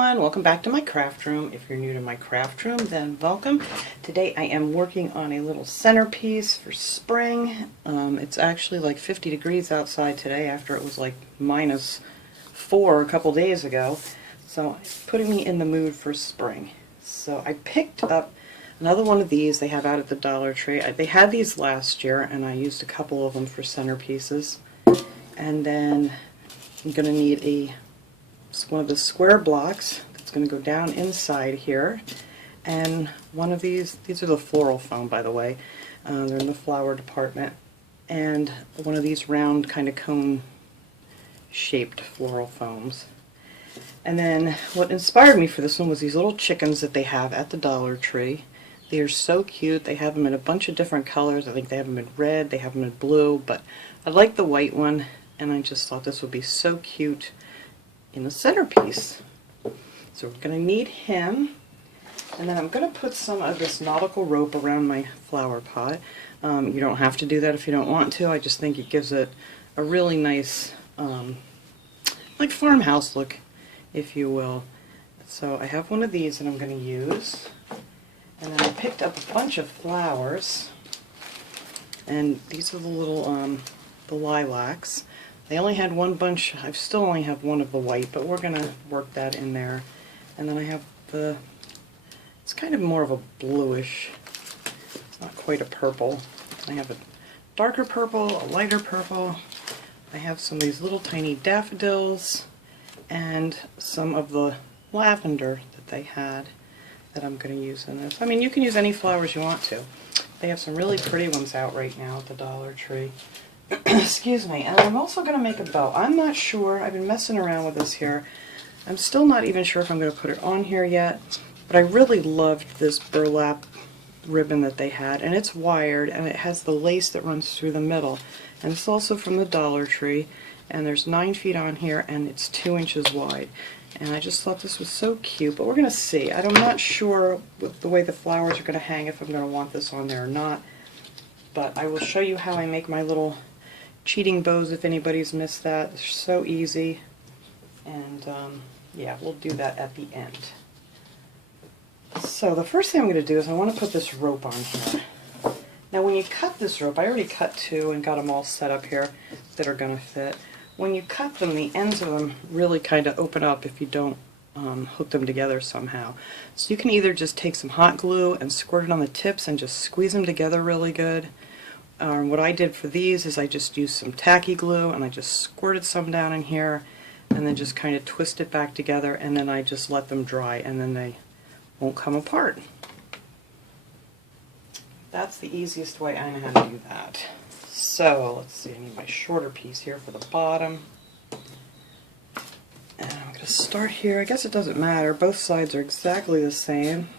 everyone, welcome back to my craft room. If you're new to my craft room, then welcome. Today I am working on a little centerpiece for spring. It's actually like 50 degrees outside today after it was like -4 a couple days ago. So it's putting me in the mood for spring. So I picked up another one of these they have out at the Dollar Tree. They had these last year and I used a couple of them for centerpieces. And then I'm going to need one of the square blocks that's going to go down inside here, and one of these are the floral foam, by the way, they're in the flower department, and one of these round kind of cone shaped floral foams. And then what inspired me for this one was these little chickens that they have at the Dollar Tree. They are so cute. They have them in a bunch of different colors. I think they have them in red, they have them in blue, but I like the white one, and I just thought this would be so cute in a centerpiece. So we're going to need him, and then I'm going to put some of this nautical rope around my flower pot. You don't have to do that if you don't want to. I just think it gives it a really nice like farmhouse look, if you will. So I have one of these that I'm going to use, and then I picked up a bunch of flowers, and these are the little the lilacs. They only had one bunch. I still only have one of the white, but we're going to work that in there. And then I have it's kind of more of a bluish, it's not quite a purple. I have a darker purple, a lighter purple. I have some of these little tiny daffodils and some of the lavender that they had that I'm going to use in this. I mean, you can use any flowers you want to. They have some really pretty ones out right now at the Dollar Tree. Excuse me. And I'm also going to make a bow. I'm not sure. I've been messing around with this here. I'm still not even sure if I'm going to put it on here yet, but I really loved this burlap ribbon that they had, and it's wired, and it has the lace that runs through the middle, and it's also from the Dollar Tree, and there's 9 feet on here, and it's 2 inches wide. And I just thought this was so cute, but we're going to see. I'm not sure with the way the flowers are going to hang if I'm going to want this on there or not, but I will show you how I make my little cheating bows if anybody's missed that. They're so easy, and yeah, we'll do that at the end. So the first thing I'm going to do is I want to put this rope on here. Now when you cut this rope, I already cut 2 and got them all set up here that are going to fit. When you cut them, the ends of them really kind of open up if you don't hook them together somehow. So you can either just take some hot glue and squirt it on the tips and just squeeze them together really good. What I did for these is I just used some tacky glue and I just squirted some down in here and then just kind of twist it back together, and then I just let them dry, and then they won't come apart. That's the easiest way I know how to do that. So let's see, I need my shorter piece here for the bottom. And I'm going to start here. I guess it doesn't matter. Both sides are exactly the same.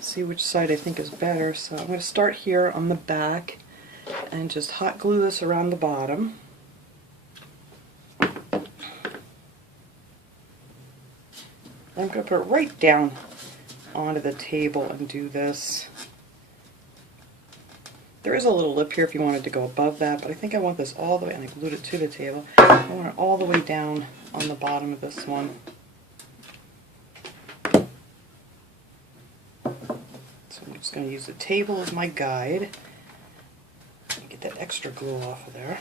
See which side I think is better. So I'm going to start here on the back and just hot glue this around the bottom. I'm going to put it right down onto the table and do this. There is a little lip here if you wanted to go above that, but I think I want this all the way, and I glued it to the table. I want it all the way down on the bottom of this one. So I'm just going to use the table as my guide. Get that extra glue off of there.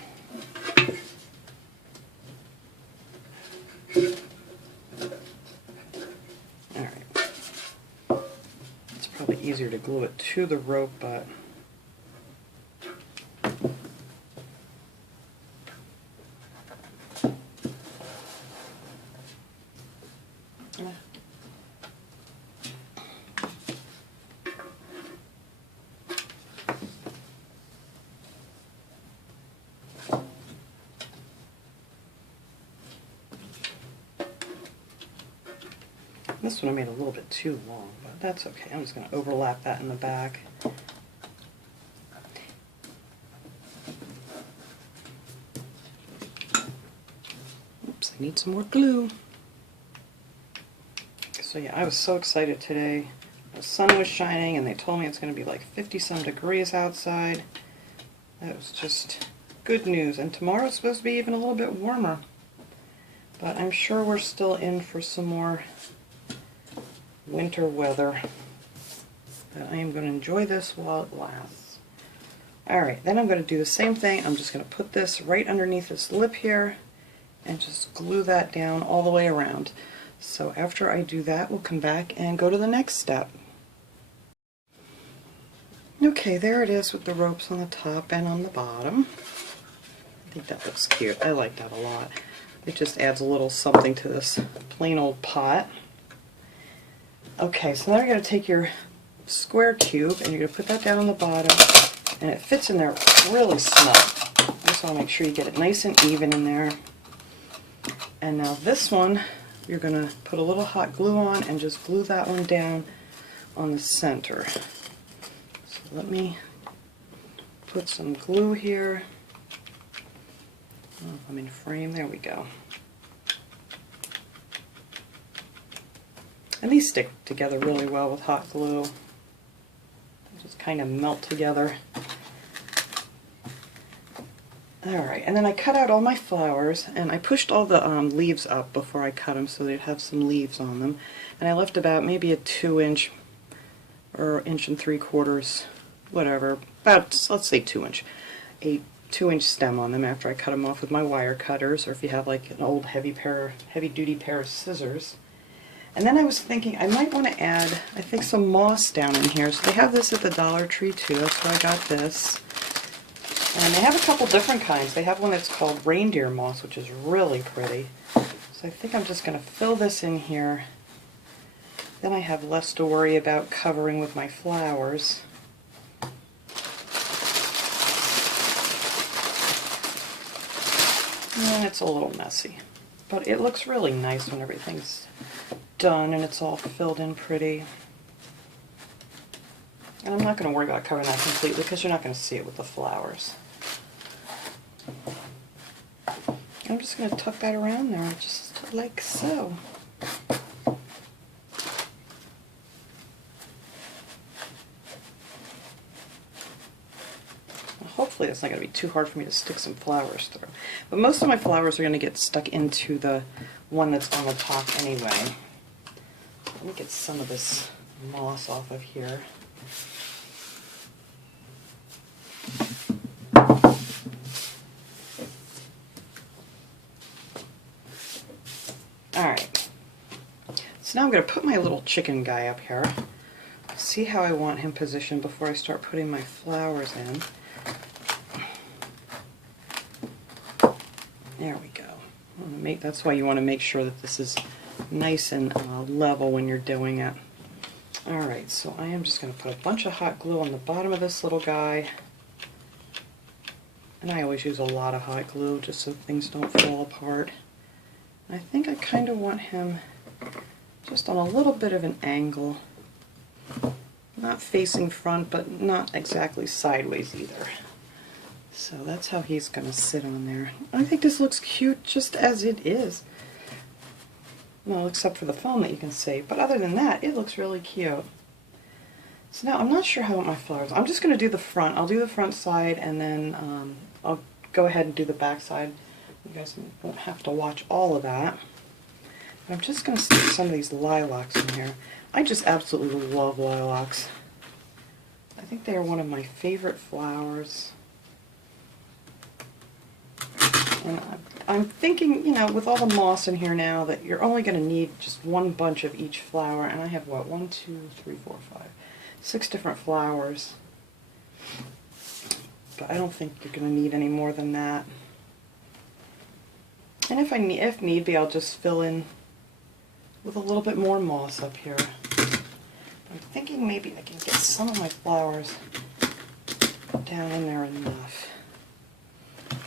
Alright. It's probably easier to glue it to the rope, but this one I made a little bit too long, but that's okay. I'm just going to overlap that in the back. Oops, I need some more glue. So yeah, I was so excited today. The sun was shining and they told me it's going to be like 50-some degrees outside. That was just good news. And tomorrow's supposed to be even a little bit warmer. But I'm sure we're still in for some more winter weather. But I am going to enjoy this while it lasts. Alright, then I'm going to do the same thing. I'm just going to put this right underneath this lip here and just glue that down all the way around. So after I do that, we'll come back and go to the next step. Okay, there it is with the ropes on the top and on the bottom. I think that looks cute. I like that a lot. It just adds a little something to this plain old pot. Okay, so now you're going to take your square cube and you're going to put that down on the bottom, and it fits in there really snug. Just want to make sure you get it nice and even in there. And now this one, you're going to put a little hot glue on and just glue that one down on the center. So let me put some glue here. Oh, I'm in frame, there we go. And these stick together really well with hot glue. They just kind of melt together. Alright, and then I cut out all my flowers, and I pushed all the leaves up before I cut them so they'd have some leaves on them. And I left about maybe a 2-inch or 1.75 inches, whatever, about, let's say 2-inch, a 2-inch stem on them after I cut them off with my wire cutters, or if you have like an old heavy-duty pair of scissors. And then I was thinking I might want to add, I think, some moss down in here. So they have this at the Dollar Tree too, that's where I got this. And they have a couple different kinds. They have one that's called reindeer moss, which is really pretty. So I think I'm just going to fill this in here. Then I have less to worry about covering with my flowers. And it's a little messy, but it looks really nice when everything's done and it's all filled in pretty. And I'm not going to worry about covering that completely because you're not going to see it with the flowers. I'm just going to tuck that around there just like so. Hopefully it's not going to be too hard for me to stick some flowers through. But most of my flowers are going to get stuck into the one that's on the top anyway. Let me get some of this moss off of here. Alright, so now I'm going to put my little chicken guy up here. See how I want him positioned before I start putting my flowers in. There we go. That's why you want to make sure that this is nice and level when you're doing it. Alright, so I am just going to put a bunch of hot glue on the bottom of this little guy. And I always use a lot of hot glue just so things don't fall apart. I think I kind of want him just on a little bit of an angle. Not facing front, but not exactly sideways either. So that's how he's going to sit on there. I think this looks cute just as it is. Well, except for the foam that you can see. But other than that, it looks really cute. So now I'm not sure how I want my flowers. I'm just going to do the front. I'll do the front side and then I'll go ahead and do the back side. You guys won't have to watch all of that. But I'm just going to stick some of these lilacs in here. I just absolutely love lilacs. I think they are one of my favorite flowers. And I'm thinking, you know, with all the moss in here now, that you're only going to need just one bunch of each flower. And I have, what, 1, 2, 3, 4, 5, 6 different flowers. But I don't think you're going to need any more than that. And if need be, I'll just fill in with a little bit more moss up here. I'm thinking maybe I can get some of my flowers down in there enough.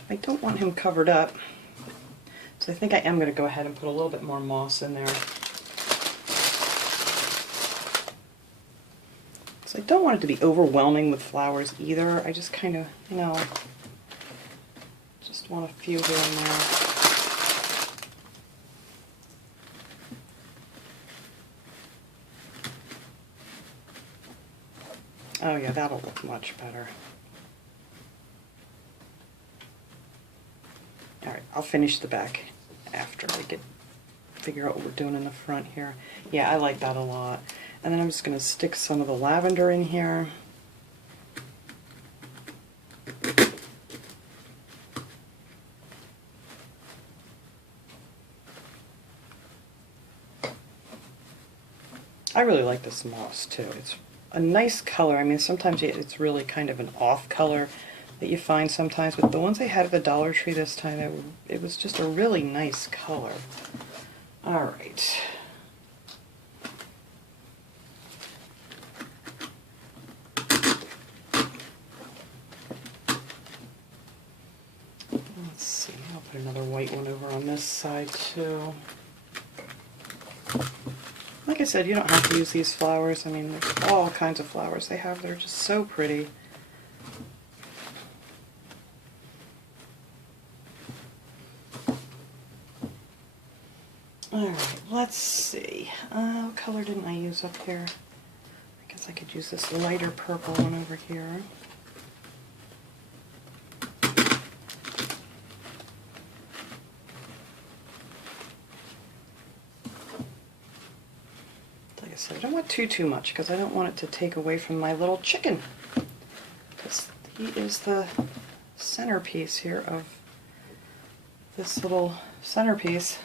I don't want him covered up, so I think I am going to go ahead and put a little bit more moss in there. So I don't want it to be overwhelming with flowers either. I just kind of, you know, just want a few here and there. Oh yeah, that'll look much better. Alright, I'll finish the back after I get figure out what we're doing in the front here. Yeah, I like that a lot. And then I'm just going to stick some of the lavender in here. I really like this moss too. It's a nice color. I mean, sometimes it's really kind of an off color that you find sometimes, but the ones I had at the Dollar Tree this time, it was just a really nice color. All right. Let's see, I'll put another white one over on this side too. Like I said, you don't have to use these flowers. I mean, there's all kinds of flowers they have. They're just so pretty. Alright, let's see. What color didn't I use up here? I guess I could use this lighter purple one over here. Like I said, I don't want too much because I don't want it to take away from my little chicken. Because he is the centerpiece here of this little centerpiece.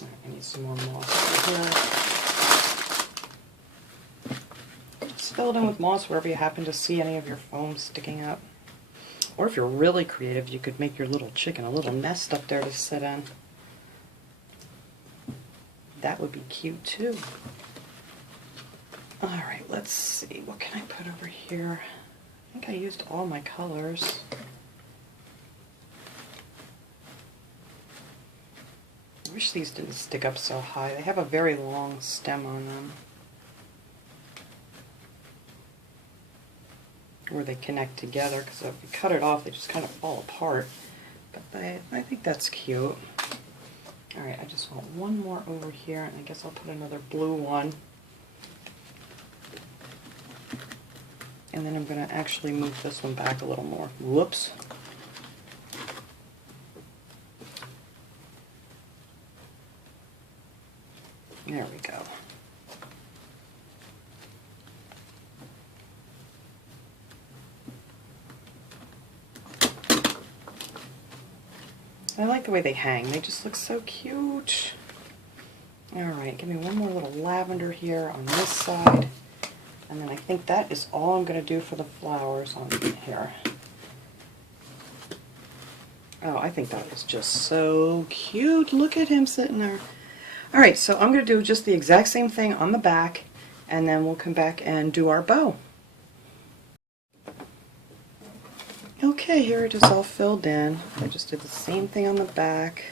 I need some more moss over here. Just fill it in with moss wherever you happen to see any of your foam sticking up. Or if you're really creative, you could make your little chicken a little nest up there to sit in. That would be cute too. Alright, let's see. What can I put over here? I think I used all my colors. I wish these didn't stick up so high. They have a very long stem on them, where they connect together, because if you cut it off they just kind of fall apart. But I think that's cute. Alright, I just want one more over here, and I guess I'll put another blue one. And then I'm going to actually move this one back a little more. Whoops. There we go. I like the way they hang. They just look so cute. Alright, give me one more little lavender here on this side. And then I think that is all I'm going to do for the flowers on here. Oh, I think that is just so cute. Look at him sitting there. Alright, so I'm going to do just the exact same thing on the back, and then we'll come back and do our bow. Okay, here it is all filled in. I just did the same thing on the back.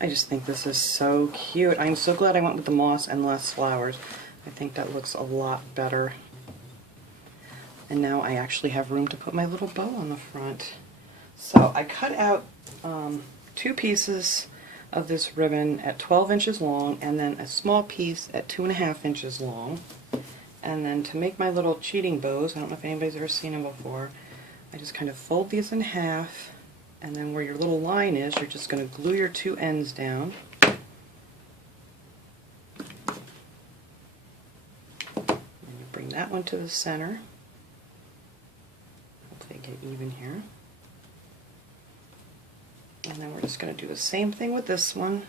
I just think this is so cute. I'm so glad I went with the moss and less flowers. I think that looks a lot better. And now I actually have room to put my little bow on the front. So I cut out 2 pieces of this ribbon at 12 inches long, and then a small piece at 2.5 inches long. And then to make my little cheating bows, I don't know if anybody's ever seen them before, I just kind of fold these in half, and then where your little line is, you're just going to glue your 2 ends down. And you bring that one to the center. Hopefully get even here. And then we're just going to do the same thing with this one.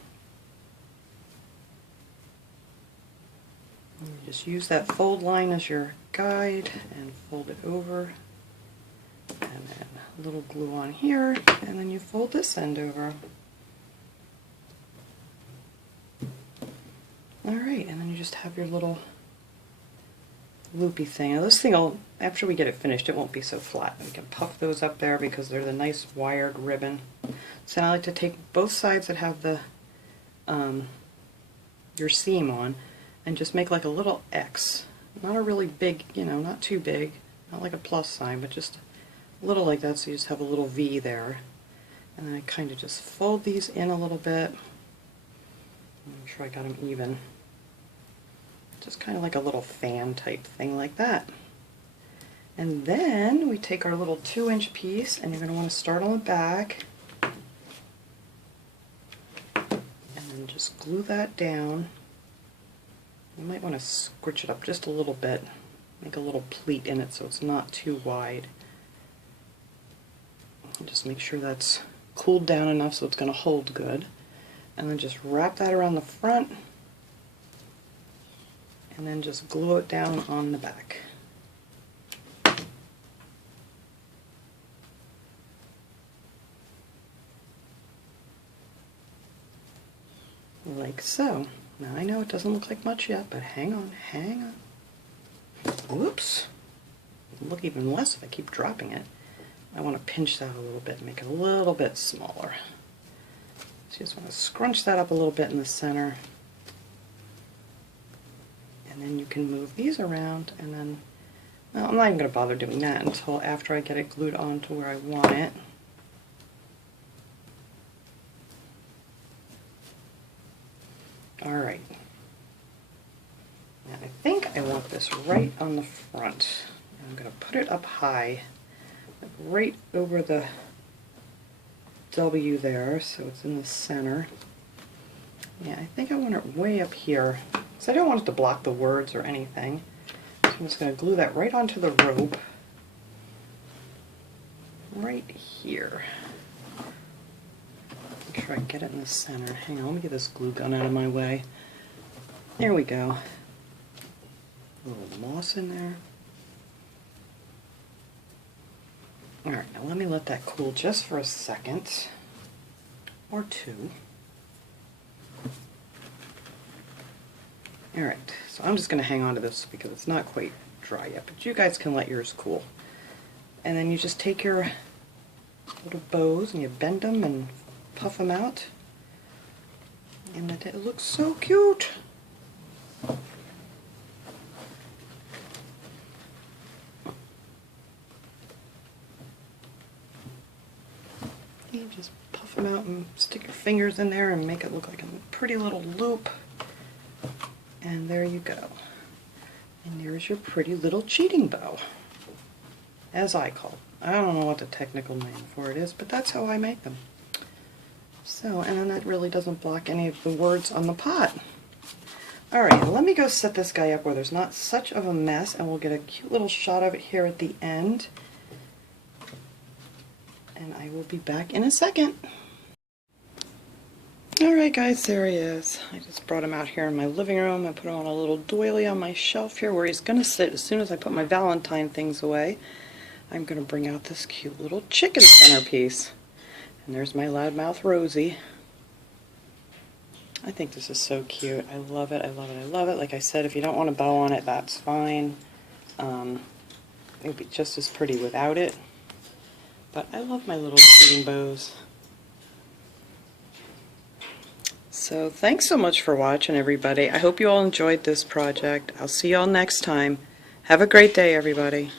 And you just use that fold line as your guide and fold it over. And then a little glue on here, and then you fold this end over. Alright, and then you just have your little loopy thing. Now this thing, after we get it finished, it won't be so flat. We can puff those up there because they're the nice wired ribbon. So I like to take both sides that have the your seam on and just make like a little X. Not a really big, not too big, not like a plus sign, but just a little like that, so you just have a little V there. And then I kind of just fold these in a little bit. Make sure I got them even. Just kind of like a little fan type thing like that. And then we take our little 2-inch piece, and you're going to want to start on the back. glue that down. You might want to scritch it up just a little bit, make a little pleat in it so it's not too wide. And just make sure that's cooled down enough so it's going to hold good. And then just wrap that around the front, and then just glue it down on the back. Like so. Now I know it doesn't look like much yet, but hang on, hang on. Whoops. It'll look even less if I keep dropping it. I want to pinch that a little bit and make it a little bit smaller. So you just want to scrunch that up a little bit in the center. And then you can move these around, and then, well, I'm not even going to bother doing that until after I get it glued on to where I want it. Alright. Now I think I want this right on the front. I'm going to put it up high, right over the W there, so it's in the center. Yeah, I think I want it way up here, because I don't want it to block the words or anything. So I'm just going to glue that right onto the rope, right here. Make sure I get it in the center. Hang on, let me get this glue gun out of my way. There we go. A little moss in there. Alright, now let me let that cool just for a second or two. Alright, so I'm just going to hang on to this because it's not quite dry yet, but you guys can let yours cool. And then you just take your little bows and you bend them and puff them out. And it looks so cute. You just puff them out and stick your fingers in there and make it look like a pretty little loop. And there you go. And there's your pretty little cheating bow, as I call it. I don't know what the technical name for it is, but that's how I make them. So, and then that really doesn't block any of the words on the pot. Alright, let me go set this guy up where there's not such of a mess, and we'll get a cute little shot of it here at the end. And I will be back in a second. Alright guys, there he is. I just brought him out here in my living room. I put him on a little doily on my shelf here where he's going to sit as soon as I put my Valentine things away. I'm going to bring out this cute little chicken centerpiece. And there's my loudmouth Rosie. I think this is so cute. I love it, I love it, I love it. Like I said, if you don't want a bow on it, that's fine. It would be just as pretty without it. But I love my little cheating bows. So thanks so much for watching, everybody. I hope you all enjoyed this project. I'll see you all next time. Have a great day, everybody.